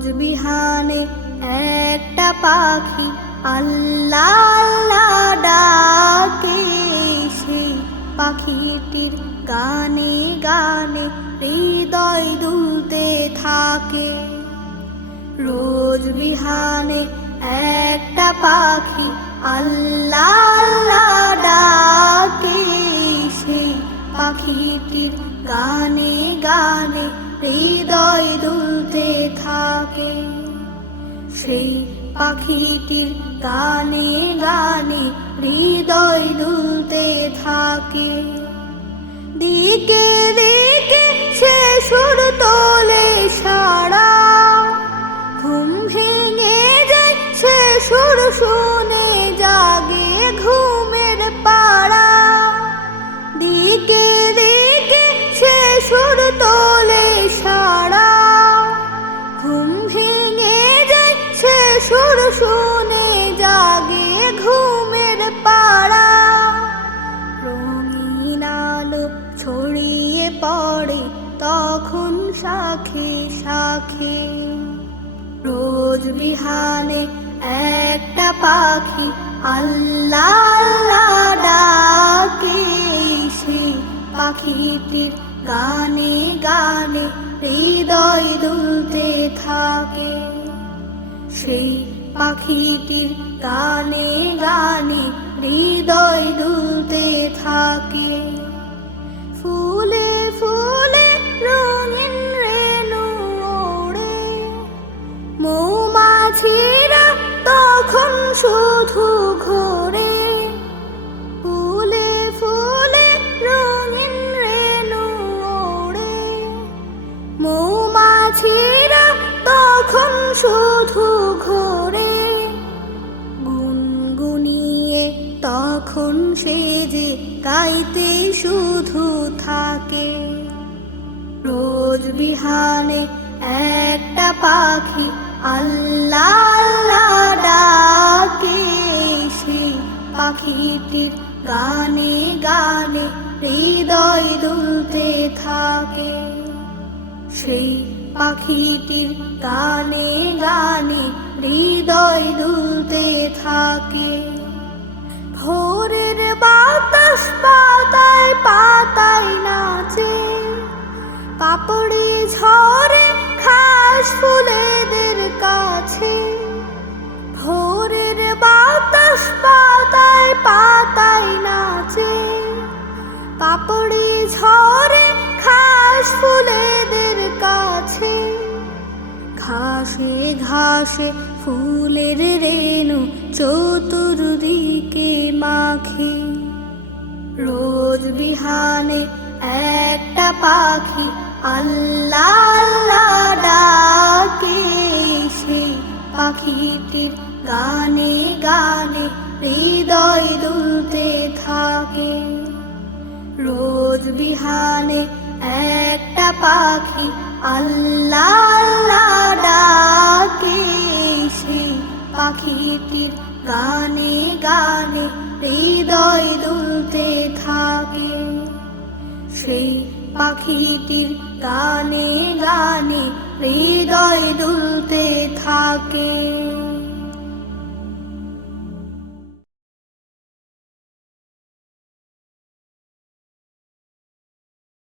রোজ বিহানে একটা পাখি আল্লাহ আল্লাহ ডাকে, সেই পাখিটির গানে গানে হৃদয় দুলতে থাকে। রোজ বিহানে একটা পাখি আল্লাহ আল্লাহ ডাকে, সেই পাখিটির গানে গানে হৃদয় দুলতে থাকে। সেই পাখিটির গানে গানে হৃদয় দুলতে থাকে। দিকে দিকে সে সুর তোলে সারা, ঘুম ভেঙে যায় সে সুর শুনে জাগে ঘুমের পাড়া। দিকে দিকে সে সুর তোলে সারা, ঘুম ভেঙে যায় সে সুর শুনে জাগে ঘুমের পাড়া। রঙিন আলো ছড়িয়ে পড়ে তখন শাখে শাখে। রোজ বিহানে একটা পাখি আল্লাহ আল্লাহ ডাকে, সেই পাখিটির গানে গানে হৃদয় দুলতে থাকে। সেই পাখিটির গানে গানে হৃদয় দুলতে থাকে। ফুলে ফুলে রঙিন রেণু ওড়ে, মৌমাছিরা তখন শুধু ঘোরে। ফুলে ফুলে রঙিন রেণু ওড়ে, মৌমাছিরা তখন শুধু ঘোরে। গুনগুনিয়ে তখন সে যে গাইতে শুধু থাকে। রোজ বিহানে একটা পাখি আল্লাহ আল্লাহ ডাকে, সেই পাখিটির গানে গানে হৃদয় দুলতে থাকে। সেই পাখিটির গানে গানে হৃদয় দুলতে থাকে। ভোরের বাতাস পাতায় পাতায় নাচে, পাপড়ি ঝরে ঘাস ফুলেদের কাছে। ভোরের বাতাস পাতায় পাতায় নাচে, পাপড়ি ঝরে ঘাস ফুলেদের কাছে। ঘাসে ঘাসে ফুলের রেণু চতুর্দিকে মাখে। রোজ বিহানে একটা পাখি আল্লাহ আল্লাহ ডাকে, সেই পাখিটির গানে গানে হৃদয় দুলতে থাকে। রোজ বিহানে একটা পাখি আল্লাহ আল্লাহ ডাকে, সেই পাখিটির গানে গানে হৃদয় দুলতে থাকে। সেই পাখিটির গানে গানে হৃদয় দুলতে থাকে।